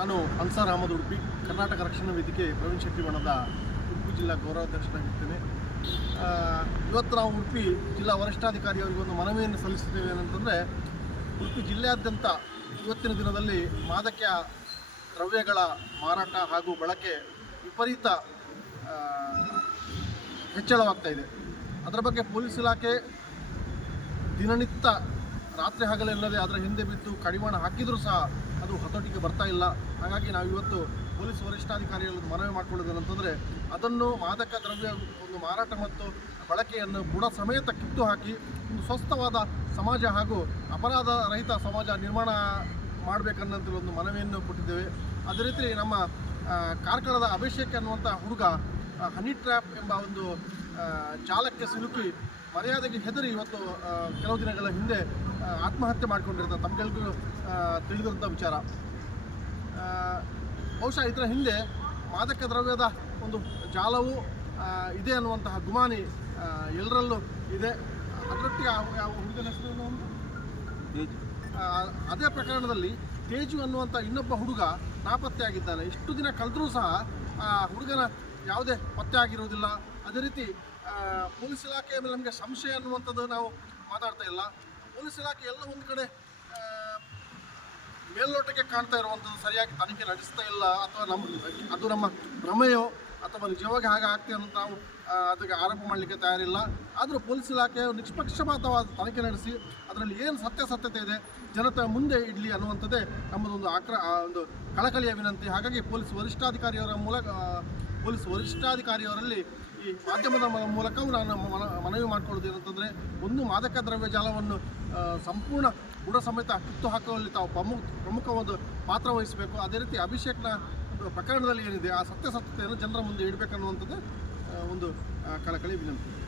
ನಾನು ಅನ್ಸಾರ್ ಅಹಮದ್ ಉಡುಪಿ, ಕರ್ನಾಟಕ ರಕ್ಷಣಾ ವೇದಿಕೆ ಪ್ರವೀಣ್ ಶೆಟ್ಟಿ ಬಣದ ಉಡುಪಿ ಜಿಲ್ಲಾ ಗೌರವಾಧ್ಯಕ್ಷನಾಗಿರ್ತೇನೆ ಇವತ್ತು ನಾವು ಉಡುಪಿ ಜಿಲ್ಲಾ ವರಿಷ್ಠಾಧಿಕಾರಿ ಅವರಿಗೆ ಒಂದು ಮನವಿಯನ್ನು ಸಲ್ಲಿಸುತ್ತೇವೆ ಏನಂತಂದರೆ, ಉಡುಪಿ ಜಿಲ್ಲೆಯಾದ್ಯಂತ ಇವತ್ತಿನ ದಿನದಲ್ಲಿ ಮಾದಕ ದ್ರವ್ಯಗಳ ಮಾರಾಟ ಹಾಗೂ ಬಳಕೆ ವಿಪರೀತ ಹೆಚ್ಚಳವಾಗ್ತಾ ಇದೆ. ಅದರ ಬಗ್ಗೆ ಪೊಲೀಸ್ ಇಲಾಖೆ ದಿನನಿತ್ಯ ರಾತ್ರಿ ಹಗಲೆಲ್ಲದೆ ಅದರ ಹಿಂದೆ ಬಿದ್ದು ಕಡಿವಾಣ ಹಾಕಿದರೂ ಸಹ ಅದು ಹತೋಟಿಗೆ ಬರ್ತಾ ಇಲ್ಲ. ಹಾಗಾಗಿ ನಾವು ಇವತ್ತು ಪೊಲೀಸ್ ವರಿಷ್ಠಾಧಿಕಾರಿಗಳು ಮನವಿ ಮಾಡಿಕೊಳ್ಳೋದೇನಂತಂದರೆ ಅದನ್ನು ಮಾದಕ ದ್ರವ್ಯ ಒಂದು ಮಾರಾಟ ಮತ್ತು ಬಳಕೆಯನ್ನು ಬುಡ ಸಮೇತ ಕಿತ್ತು ಹಾಕಿ ಒಂದು ಸ್ವಸ್ಥವಾದ ಸಮಾಜ ಹಾಗೂ ಅಪರಾಧ ರಹಿತ ಸಮಾಜ ನಿರ್ಮಾಣ ಮಾಡಬೇಕನ್ನಂತ ಒಂದು ಮನವಿಯನ್ನು ಕೊಟ್ಟಿದ್ದೇವೆ. ಅದೇ ರೀತಿ ನಮ್ಮ ಕಾರ್ಕಳದ ಅಭಿಷೇಕ್ ಅನ್ನುವಂಥ ಹುಡುಗ ಹನಿ ಟ್ರ್ಯಾಪ್ ಎಂಬ ಒಂದು ಜಾಲಕ್ಕೆ ಸಿಲುಕಿ ಮರ್ಯಾದೆಗೆ ಹೆದರಿ ಇವತ್ತು ಕೆಲವು ದಿನಗಳ ಹಿಂದೆ ಆತ್ಮಹತ್ಯೆ ಮಾಡಿಕೊಂಡಿರ್ತಾರೆ ತಮಗೆಲ್ಗೂ ತಿಳಿದಿರುವಂಥ ವಿಚಾರ. ಬಹುಶಃ ಇದರ ಹಿಂದೆ ಮಾದಕ ದ್ರವ್ಯದ ಒಂದು ಜಾಲವು ಇದೆ ಅನ್ನುವಂತಹ ಗುಮಾನಿ ಎಲ್ಲರಲ್ಲೂ ಇದೆ. ಅದರೊಟ್ಟಿಗೆ ಯಾವ ಯಾವ ಹುಡುಗನ ಹೆಸರು ಅದೇ ಪ್ರಕರಣದಲ್ಲಿ ತೇಜು ಅನ್ನುವಂಥ ಇನ್ನೊಬ್ಬ ಹುಡುಗ ನಾಪತ್ತೆಯಾಗಿದ್ದಾನೆ. ಇಷ್ಟು ದಿನ ಕಳೆದರೂ ಸಹ ಆ ಹುಡುಗನ ಯಾವುದೇ ಪತ್ತೆ ಆಗಿರುವುದಿಲ್ಲ. ಅದೇ ರೀತಿ ಪೊಲೀಸ್ ಇಲಾಖೆ ಮೇಲೆ ನಮಗೆ ಸಂಶಯ ಅನ್ನುವಂಥದ್ದು ನಾವು ಮಾತಾಡ್ತಾ ಇಲ್ಲ. ಪೊಲೀಸ್ ಇಲಾಖೆ ಎಲ್ಲ ಒಂದು ಕಡೆ ಮೇಲ್ನೋಟಕ್ಕೆ ಕಾಣ್ತಾ ಇರುವಂಥದ್ದು ಸರಿಯಾಗಿ ತನಿಖೆ ನಡೆಸ್ತಾ ಇಲ್ಲ ಅಥವಾ ನಮ್ಮ ಅದು ನಮ್ಮ ಭ್ರಮೆಯೋ ಅಥವಾ ನಿಜವಾಗಿ ಹಾಗೆ ಆಗ್ತದೆ ಅಂತ ನಾವು ಅದಕ್ಕೆ ಆರೋಪ ಮಾಡಲಿಕ್ಕೆ ತಯಾರಿಲ್ಲ. ಆದರೂ ಪೊಲೀಸ್ ಇಲಾಖೆ ನಿಷ್ಪಕ್ಷಪಾತವಾದ ತನಿಖೆ ನಡೆಸಿ ಅದರಲ್ಲಿ ಏನು ಸತ್ಯಾಸತ್ಯತೆ ಇದೆ, ಜನತೆ ಮುಂದೆ ಇಡಲಿ ಅನ್ನುವಂಥದ್ದೇ ನಮ್ಮದೊಂದು ಆಕ್ರ ಒಂದು ಕಳಕಳಿಯ ವಿನಂತಿ. ಹಾಗಾಗಿ ಪೊಲೀಸ್ ವರಿಷ್ಠಾಧಿಕಾರಿಯವರ ಮೂಲಕ ಪೊಲೀಸ್ ವರಿಷ್ಠಾಧಿಕಾರಿಯವರಲ್ಲಿ ಈ ಮಾಧ್ಯಮದ ಮೂಲಕವೂ ನಾನು ಮನ- ಮನವಿ ಮಾಡಿಕೊಳ್ಳೋದು ಏನಂತಂದರೆ, ಒಂದು ಮಾದಕ ದ್ರವ್ಯ ಜಾಲವನ್ನು ಸಂಪೂರ್ಣ ಬುಡ ಸಮೇತ ಕಿತ್ತು ಹಾಕುವಲ್ಲಿ ತಾವು ಪ್ರಮುಖ, ಪ್ರಮುಖವಾದ ಪಾತ್ರ ವಹಿಸಬೇಕು. ಅದೇ ರೀತಿ ಅಭಿಷೇಕ್ನ ಪ್ರಕರಣದಲ್ಲಿ ಏನಿದೆ, ಆ ಸತ್ಯಾಸತ್ಯತೆಯನ್ನು ಜನರ ಮುಂದೆ ಇಡಬೇಕನ್ನುವಂಥದ್ದು ಒಂದು ಕಳಕಳಿ ವಿನಂತಿ.